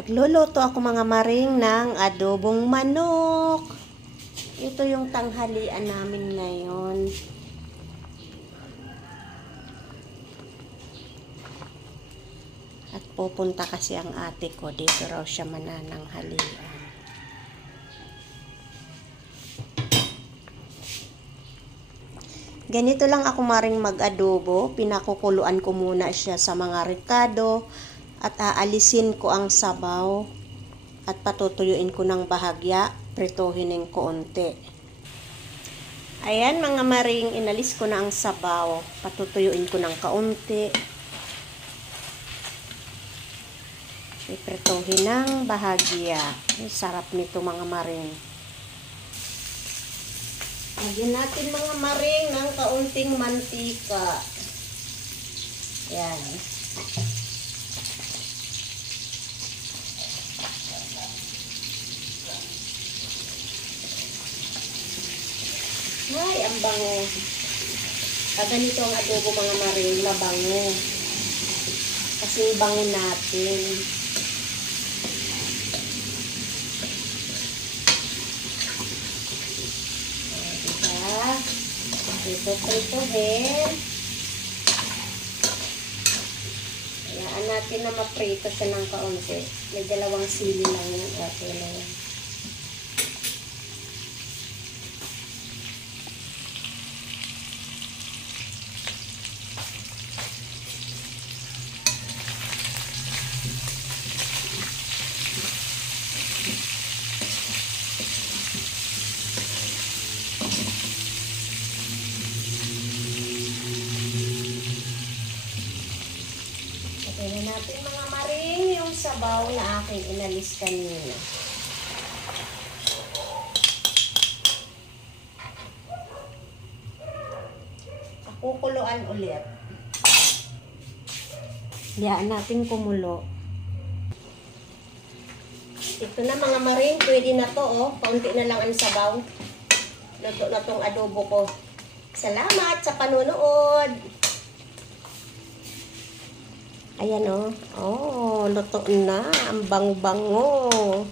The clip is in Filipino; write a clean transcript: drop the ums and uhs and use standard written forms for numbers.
Nagluluto ako mga maring ng adobong manok. Ito yung tanghalian namin ngayon. At pupunta kasi ang ate ko. Dito raw siya manananghalian. Ganito lang ako maring mag-adobo. Pinakukuluan ko muna siya sa mga rekado. At aalisin ko ang sabaw at patutuyuin ko ng bahagya, prituhin ng konti. Ayan mga maring, inalis ko na ang sabaw, patutuyuin ko ng kaunti. Iprituhin ng bahagya. Sarap nito mga maring. Lagyan natin mga maring ng kaunting mantika. Ayan. Ay, ang bango. Ganito ang adobo mga maring, mabango. Kasi bango natin. Diba? Ito prituhin. Hayaan natin na maprito siya ng kaunti. May 2 sili lang yun. Okay na yan. Lagyan natin mga maring yung sabaw na aking inalis kanina. Pakukuluan ulit. Hayaan natin kumulo. Ito na mga maring, pwede na to oh. Kaunti na lang ang sabaw. Luto na tong adobo ko. Salamat sa panunood! Ayan o. Oh, luto na. Ang bango-bango.